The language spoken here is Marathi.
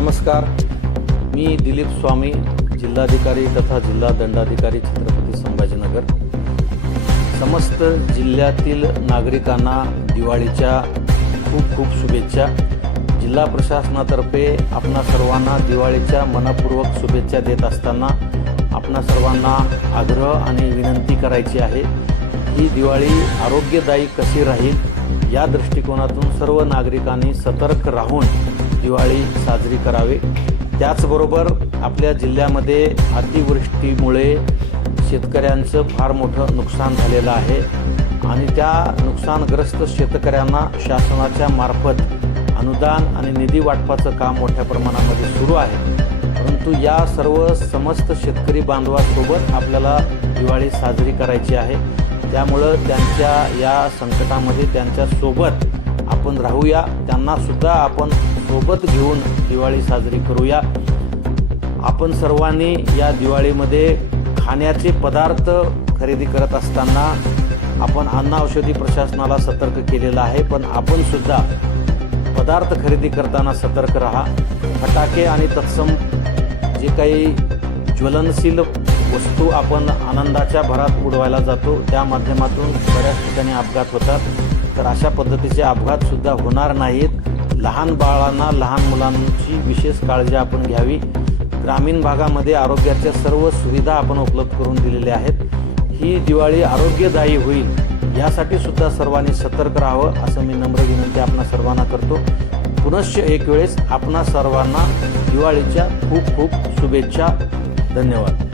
नमस्कार, मी दिलीप स्वामी, जिल्हाधिकारी तथा जिल्हा दंडाधिकारी छत्रपती संभाजीनगर। समस्त जिल्ह्यातील नागरिकांना दिवाळीच्या खूप खूप शुभेच्छा। जिल्हा प्रशासनातर्फे आपणा सर्वांना दिवाळीच्या मनपूर्वक शुभेच्छा देत असताना आपणा सर्वांना आग्रह आणि विनंती करायची आहे की दिवाळी आरोग्यदायी कशी राहील या दृष्टिकोनातून सर्व नागरिकांनी सतर्क राहून दिवाळी साजरी करावी। त्याचबरोबर आपल्या जिल्ह्यामध्ये अतिवृष्टीमुळे शेतकऱ्यांचं फार मोठं नुकसान झालेलं आहे आणि त्या नुकसानग्रस्त शेतकऱ्यांना शासनाच्या मार्फत अनुदान आणि निधी वाटपाचं काम मोठ्या प्रमाणामध्ये सुरू आहे। परंतु या सर्व समस्त शेतकरी बांधवांसोबत आपल्याला दिवाळी साजरी करायची आहे। त्यामुळं त्यांच्या या संकटामध्ये त्यांच्या सोबत आपण राहूया, त्यांना सुद्धा आपण सोबत घेऊन दिवाळी साजरी करूया। आपण सर्वांनी या दिवाळीमध्ये खाण्याचे पदार्थ खरेदी करत असताना आपण अन्न औषधी प्रशासनाला सतर्क केलेलं आहे, पण आपण सुद्धा पदार्थ खरेदी करताना सतर्क राहा। फटाके आणि तत्सम जे काही ज्वलनशील वस्तू आपण आनंदाच्या भरात उडवायला जातो त्या माध्यमातून बऱ्याच ठिकाणी अपघात होतात, तर अशा पद्धतीचे अपघात सुद्धा होणार नाहीत। लहान बाळांना, लहान मुलांची विशेष काळजी आपण घ्यावी। ग्रामीण भागामध्ये आरोग्याच्या सर्व सुविधा आपण उपलब्ध करून दिलेल्या आहेत। ही दिवाळी आरोग्यदायी होईल यासाठी सुद्धा सर्वांनी सतर्क राहावं असं मी नम्र विनंती आपणा सर्वांना करतो। पुनश्च एक वेळेस आपणा सर्वांना दिवाळीच्या खूप खूप शुभेच्छा। धन्यवाद।